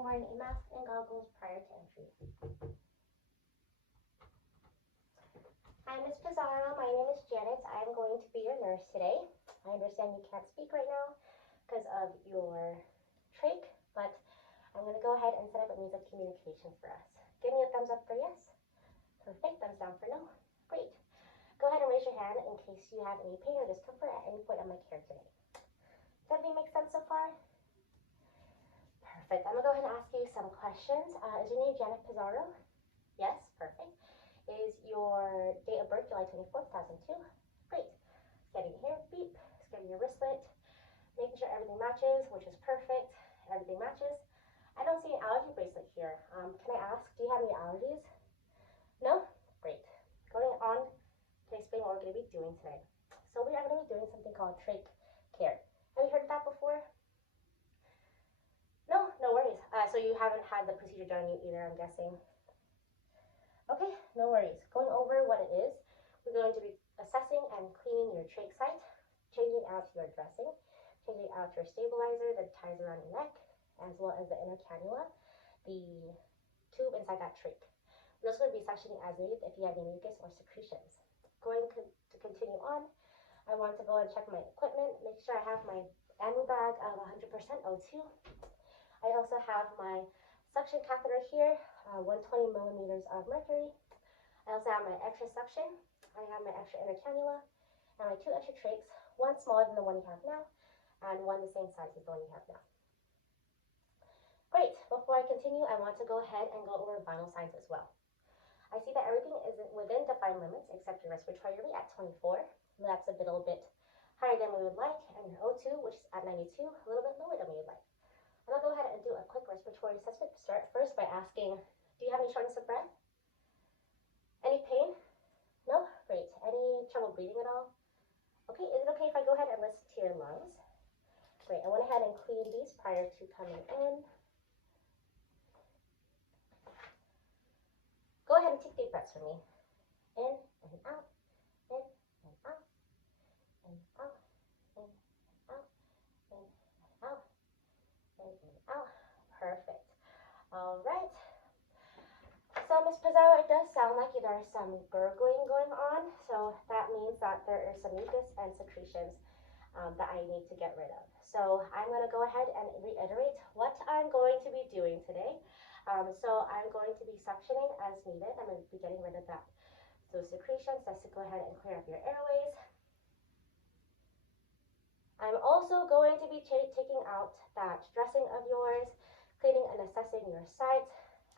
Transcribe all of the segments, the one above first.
am wearing a mask and goggles prior to entry. Hi, Ms. Pizarro. My name is Janet. I'm going to be your nurse today. I understand you can't speak right now because of your trach, but I'm going to go ahead and set up a means of communication for us. Give me a thumbs up for yes. Perfect. Thumbs down for no. Great. Go ahead and raise your hand in case you have any pain or discomfort at any point of my care today. Does everything make sense so far? Perfect. I'm going to go ahead and ask you some questions. Is your name Janet Pizarro? Yes. Perfect. Is your date of birth July 24th, 2002? Great. Scanning your hair, beep. Scanning your wristlet. Making sure everything matches, which is perfect. Everything matches. I don't see an allergy bracelet here. Can I ask, do you have any allergies? No? Great. Going on to explain what we're going to be doing today. So we are going to be doing something called trach care. Have you heard of that before? No? No worries. So you haven't had the procedure done on you either, I'm guessing. Okay, no worries. Going over what it is, we're going to be assessing and cleaning your trach site, changing out your dressing, changing out your stabilizer that ties around your neck, as well as the inner cannula, the tube inside that trach. We're also going to be sectioning as needed if you have any mucus or secretions. Going to continue on, I want to go and check my equipment, make sure I have my ammo bag of 100% O2. I also have my suction catheter here, 120 millimeters of mercury. I also have my extra suction. I have my extra inner cannula and my 2 extra trachs, one smaller than the one you have now, and one the same size as the one you have now. Great. Before I continue, I want to go ahead and go over vital signs as well. I see that everything is within defined limits except your respiratory rate at 24. That's a little bit higher than we would like, and your O2, which is at 92, a little bit lower than we would like. I'm going to go ahead and do a quick respiratory assessment. Start first by asking, do you have any shortness of breath? Any pain? No? Great. Any trouble breathing at all? Okay, is it okay if I go ahead and listen to your lungs? Great. I went ahead and cleaned these prior to coming in. Go ahead and take deep breaths for me. In and out, in and out, in and out, in and out, in and out, in and out. Perfect. All right. So, Ms. Pizarro, it does sound like there is some gurgling going on. So that means that there is some mucus and secretions that I need to get rid of. So I'm going to go ahead and reiterate what I'm going to be doing today. So I'm going to be suctioning as needed. I'm going to be getting rid of those secretions. That's to go ahead and clear up your airways. I'm also going to be taking out that dressing of yours, cleaning and assessing your site.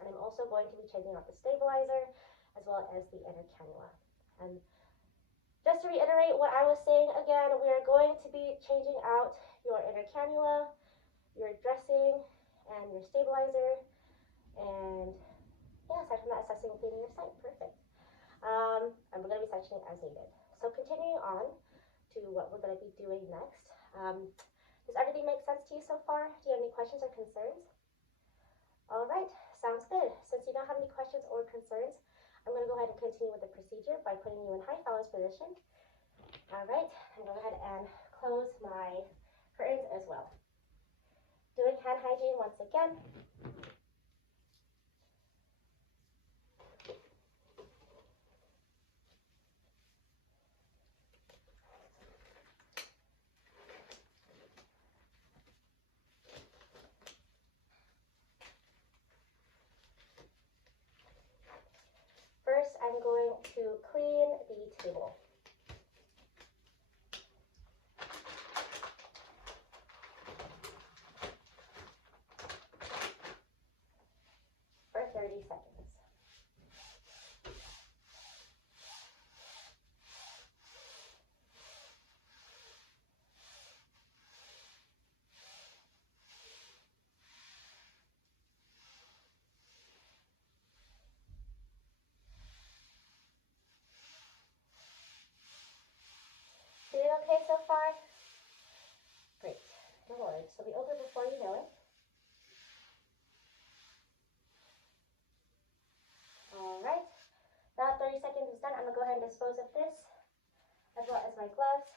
And I'm also going to be changing out the stabilizer as well as the inner cannula. And just to reiterate what I was saying again, we are going to be changing out your inner cannula, your dressing, and your stabilizer. And yeah, aside from that, assessing and cleaning your site. Perfect. And we're going to be sectioning as needed. So continuing on to what we're going to be doing next. Does everything make sense to you so far? Do you have any questions or concerns? All right, sounds good. Since you don't have any questions or concerns, I'm going to go ahead and continue with the procedure by putting you in high phallus position. All right, I'm going to go ahead and close my curtains as well. Doing hand hygiene once again. First, I'm going to clean the table. For 30 seconds. Doing okay so far? Great. No worries. So be over before you know it. All right. Now 30 seconds is done. I'm going to go ahead and dispose of this, as well as my gloves.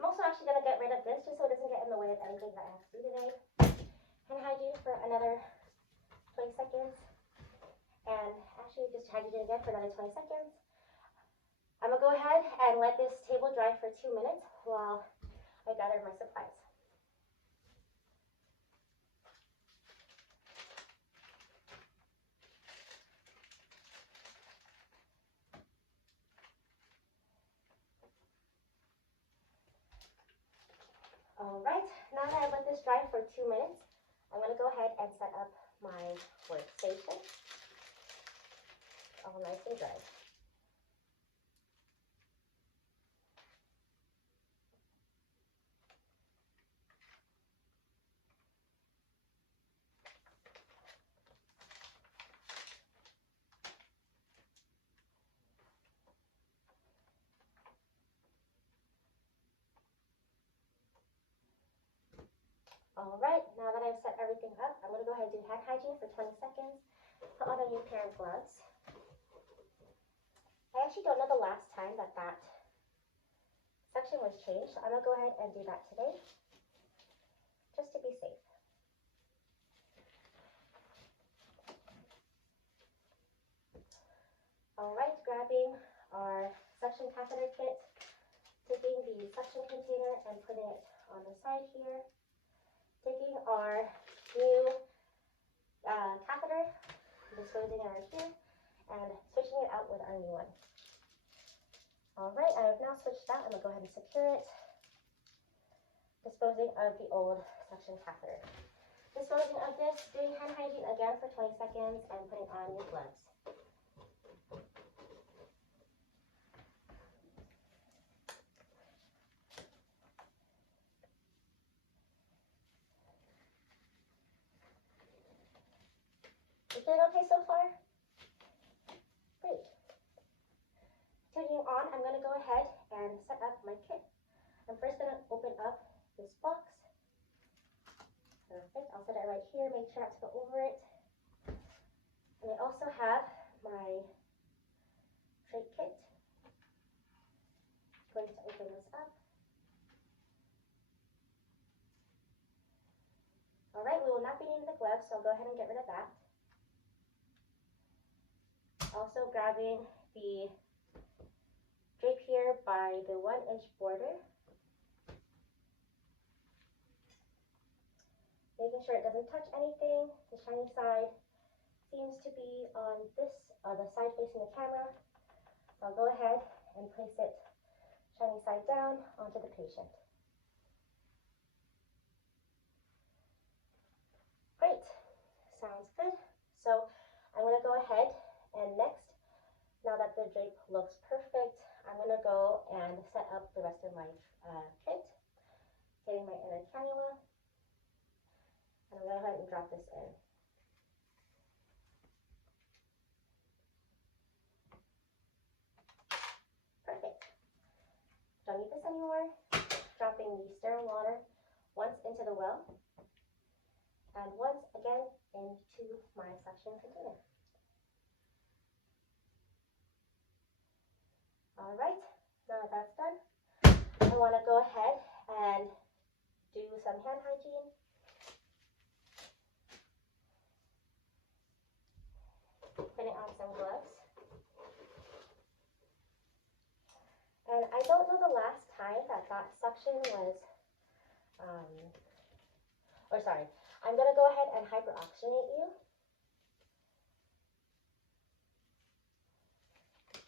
I'm also actually going to get rid of this just so it doesn't get in the way of anything that I have to do today. Hand hygiene for another 20 seconds. And actually just hand hygiene again for another 20 seconds. I'm going to go ahead and let this table dry for 2 minutes while I gather my supplies. Alright, now that I've let this dry for 2 minutes, I'm going to go ahead and set up my workstation. All nice and dry. Alright, now that I've set everything up, I'm going to go ahead and do hand hygiene for 20 seconds. Put on a new pair of gloves. I actually don't know the last time that section was changed, so I'm going to go ahead and do that today, just to be safe. Alright, grabbing our suction catheter kit, taking the suction container and putting it on the side here. Taking our new catheter, disposing it right here, and switching it out with our new one. Alright, I have now switched out. I'm going to go ahead and secure it. Disposing of the old suction catheter. Disposing of this, doing hand hygiene again for 20 seconds, and putting on your gloves. You doing okay so far? Great. Turning on, I'm going to go ahead and set up my kit. I'm first going to open up this box. Perfect. I'll set it right here, make sure not to go over it. And I also have my trach kit. I'm going to open this up. Alright, we will not be needing the gloves, so I'll go ahead and get rid of that. Also grabbing the drape here by the 1-inch border. Making sure it doesn't touch anything. The shiny side seems to be on this, the side facing the camera. So I'll go ahead and place it shiny side down onto the patient. Great, sounds good. So I'm going to go ahead and next, now that the drape looks perfect, I'm going to go and set up the rest of my kit. Getting my inner cannula. And I'm going to go ahead and drop this in. Perfect. Don't need this anymore. Dropping the sterile water once into the well and once again into my suction container. Alright, now that that's done, I want to go ahead and do some hand hygiene. Putting on some gloves. And I don't know the last time that suction was, I'm going to go ahead and hyperoxygenate you.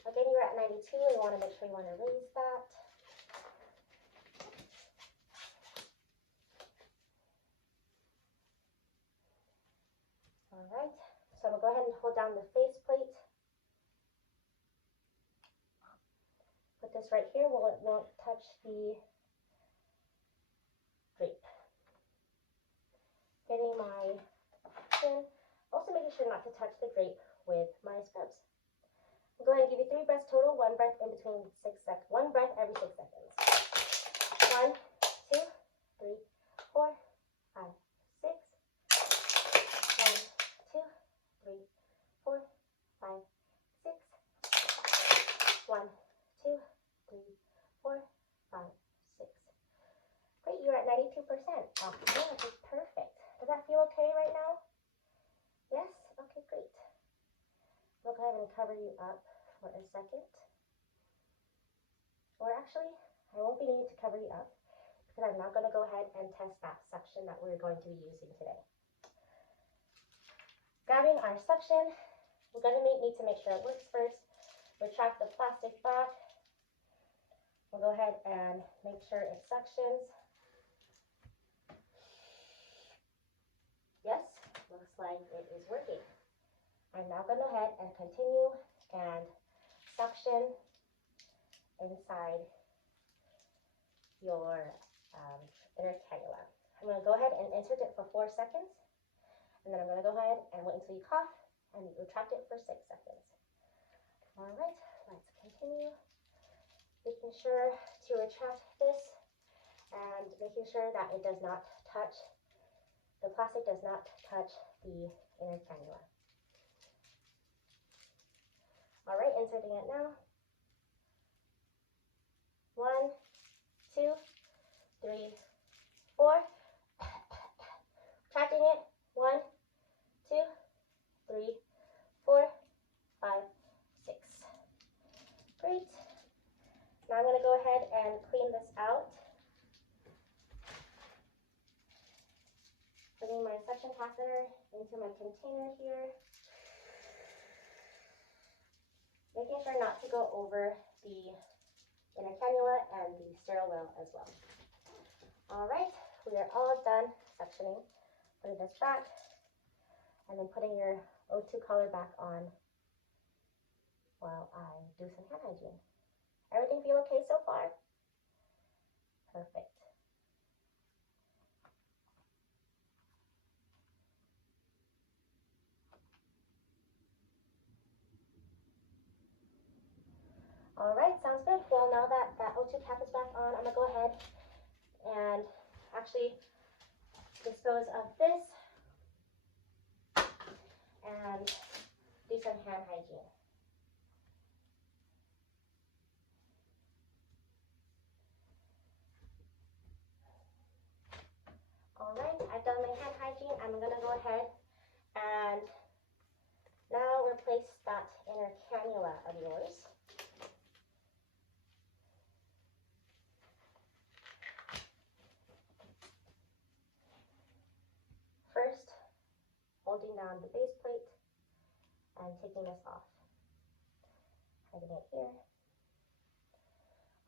Again, you're at 92, you want to make sure you want to raise that. Alright, so I'm going to go ahead and hold down the face plate. Put this right here, it won't touch the drape. Getting my chin, also making sure not to touch the drape with my scrubs. I'll go ahead and give you 3 breaths total, 1 breath in between 6 seconds. 1 breath every 6 seconds. 1, 2, 3, 4, 5, 6. 1, 2, 3, 4, 5, 6. 1, 2, 3, 4, 5, 6. Great, you're at 92%. Oxygen, which is perfect. Does that feel okay? ahead and cover you up for a second. Or actually, I won't be needing to cover you up because I'm now going to go ahead and test that suction that we're going to be using today. Grabbing our suction, we're going to need to make sure it works first. Retract the plastic back. We'll go ahead and make sure it suctions. Yes, looks like it is working. I'm now going to go ahead and continue and suction inside your inner cannula. I'm going to go ahead and insert it for 4 seconds, and then I'm going to go ahead and wait until you cough and retract it for 6 seconds. All right, let's continue. Making sure to retract this and making sure that it does not touch, the plastic does not touch the inner cannula. All right, inserting it now. 1, 2, 3, 4. Retracting it. 1, 2, 3, 4, 5, 6. Great. Now I'm going to go ahead and clean this out. Putting my suction catheter into my container here. Making sure not to go over the inner cannula and the sterile well as well. All right, we are all done suctioning. Putting this back and then putting your O2 collar back on while I do some hand hygiene. Everything feel okay so far? Perfect. All right, sounds good. Well, now that that O2 cap is back on, I'm gonna go ahead and actually dispose of this and do some hand hygiene. All right, I've done my hand hygiene. I'm gonna go ahead and now replace that inner cannula of yours. First, holding down the base plate and taking this off. Hiding it here.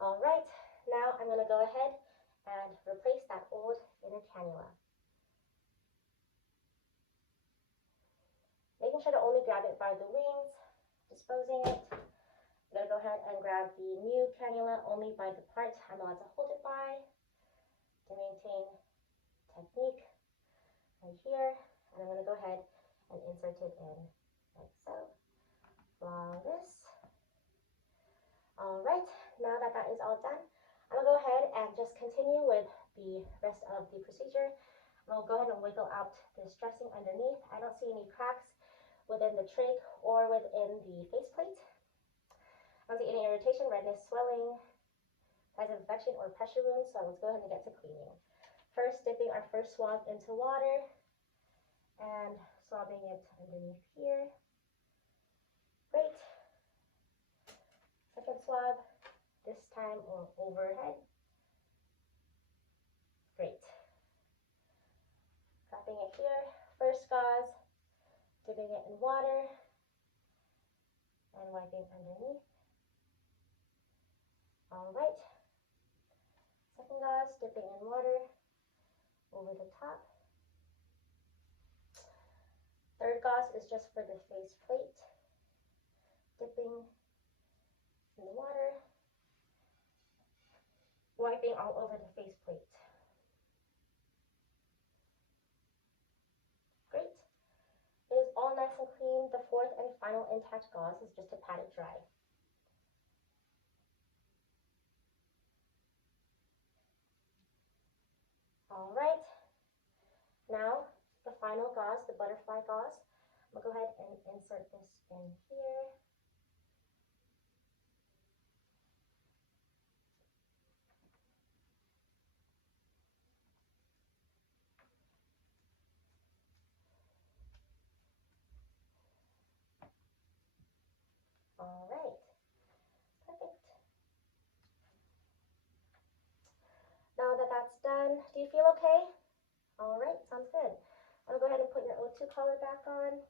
All right, now I'm going to go ahead and replace that old inner cannula. Making sure to only grab it by the wings, disposing it. I'm going to go ahead and grab the new cannula only by the part I'm allowed to hold it by to maintain technique. Right here, and I'm going to go ahead and insert it in like so. Flawless. All right, now that that is all done, I'm going to go ahead and just continue with the rest of the procedure. I'll go ahead and wiggle out this dressing underneath. I don't see any cracks within the trach or within the faceplate. I don't see any irritation, redness, swelling, signs of infection, or pressure wounds, so let's go ahead and get to cleaning. First, dipping our first swab into water and swabbing it underneath here. Great. Second swab, this time overhead. Great. Wrapping it here. First gauze, dipping it in water and wiping underneath. All right. Second gauze, dipping in water over the top. Third gauze is just for the face plate. Dipping in the water. Wiping all over the face plate. Great. It is all nice and clean. The fourth and final intact gauze is just to pat it dry. All right. Now, the final gauze, the butterfly gauze. I'm going to go ahead and insert this in here. done. Do you feel okay? All right, sounds good. I'm gonna go ahead and put your O2 collar back on.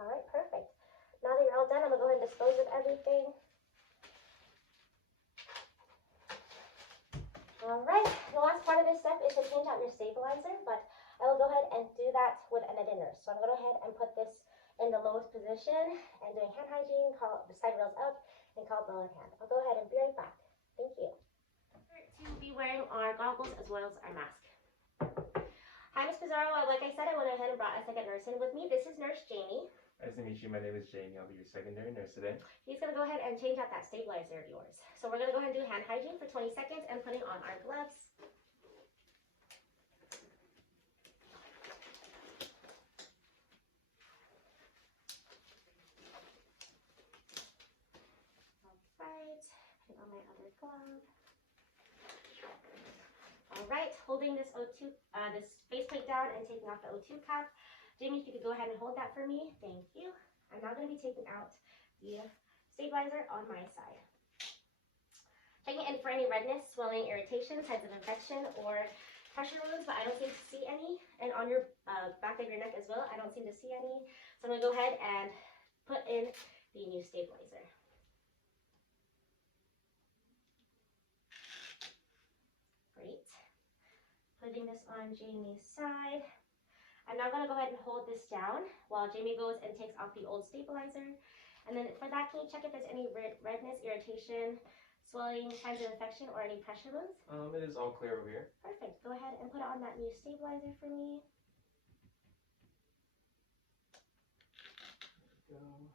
All right, perfect. Now that you're all done, I'm gonna go ahead and dispose of everything. All right, the last part of this step is to change out your stabilizer, but I will go ahead and do that with an admitted nurse. So I'm going to go ahead and put this in the lowest position and doing hand hygiene, call the side rails up, and call bell in hand. I'll go ahead and be right back. Thank you. To be wearing our goggles as well as our mask. Hi, Ms. Pizarro. Like I said, I went ahead and brought a second nurse in with me. This is Nurse Jamie. Nice to meet you. My name is Jamie. I'll be your secondary nurse today. He's going to go ahead and change out that stabilizer of yours. So we're going to go ahead and do hand hygiene for 20 seconds and putting on our gloves. Put on my other glove. All right, holding this O2, this faceplate down and taking off the O2 cap. Jamie, if you could go ahead and hold that for me. Thank you. I'm now going to be taking out the stabilizer on my side. Checking in for any redness, swelling, irritation, signs of infection, or pressure wounds, but I don't seem to see any. And on your back of your neck as well, I don't seem to see any. So I'm going to go ahead and put in the new stabilizer. Great. Putting this on Jamie's side. I'm now going to go ahead and hold this down while Jamie goes and takes off the old stabilizer. And then for that, can you check if there's any redness, irritation, swelling, signs of infection, or any pressure wounds? It is all clear over here. Perfect. Go ahead and put on that new stabilizer for me. There we go.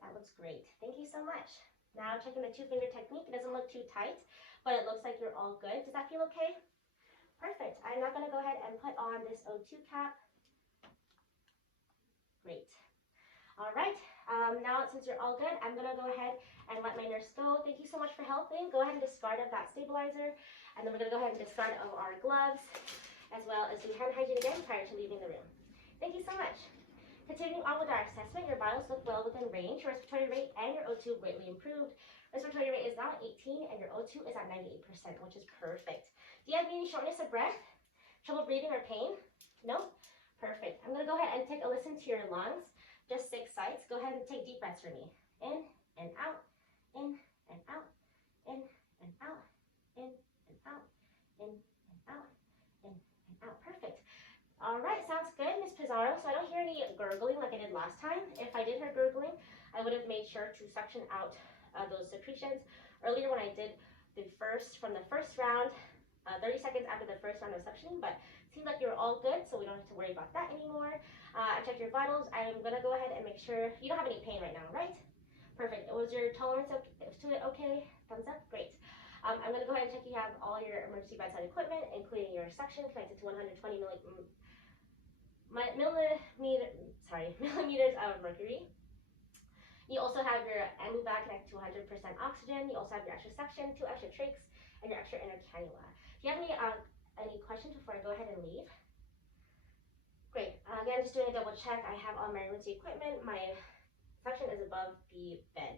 That looks great. Thank you so much. Now checking the two-finger technique. It doesn't look too tight, but it looks like you're all good. Does that feel okay? Perfect. I'm now going to go ahead and put on this O2 cap. Great. All right. Now, since you're all good, I'm going to go ahead and let my nurse go. Thank you so much for helping. Go ahead and discard of that stabilizer. And then we're going to go ahead and discard of our gloves, as well as do hand hygiene again prior to leaving the room. Thank you so much. Continuing on with our assessment, your vitals look well within range. Your respiratory rate and your O2 greatly improved. Respiratory rate is now at 18 and your O2 is at 98%, which is perfect. Do you have any shortness of breath? Trouble breathing or pain? No? Perfect. I'm going to go ahead and take a listen to your lungs. Just 6 sites. Go ahead and take deep breaths for me. In and out, in and out, in and out, in and out, in and out, in and out. Perfect. All right, sounds good, Ms. Pizarro. So I don't hear any gurgling like I did last time. If I did hear gurgling, I would have made sure to suction out those secretions. Earlier when I did from the first round, 30 seconds after the first round of suctioning, but it seems like you're all good, so we don't have to worry about that anymore. I checked your vitals. I'm going to go ahead and make sure you don't have any pain right now, right? Perfect. Was your tolerance to it okay? Thumbs up? Great. I'm going to go ahead and check you have all your emergency bedside equipment, including your suction connected to 120 millimeters of mercury. You also have your ambu bag connected to 100% oxygen. You also have your extra suction, 2 extra trachs, and your extra inner cannula. Do you have any questions before I go ahead and leave? Great. Again, just doing a double check. I have all my emergency equipment. My suction is above the bed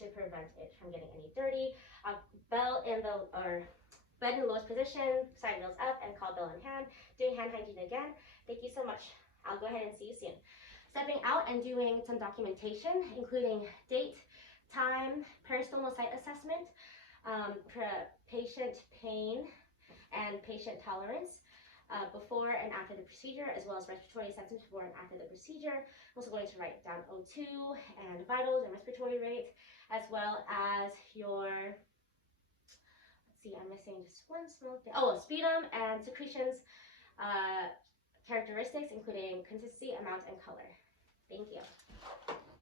to prevent it from getting any dirty. Bed in the lowest position, side rails up, and call bell in hand. Doing hand hygiene again. Thank you so much. I'll go ahead and see you soon. Stepping out and doing some documentation, including date, time, peristomal site assessment, patient pain, and patient tolerance before and after the procedure, as well as respiratory assessment before and after the procedure. I'm also going to write down O2 and vitals and respiratory rate, as well as your, let's see, I'm missing just one small thing. Oh, sputum and secretions characteristics, including consistency, amount, and color. Thank you.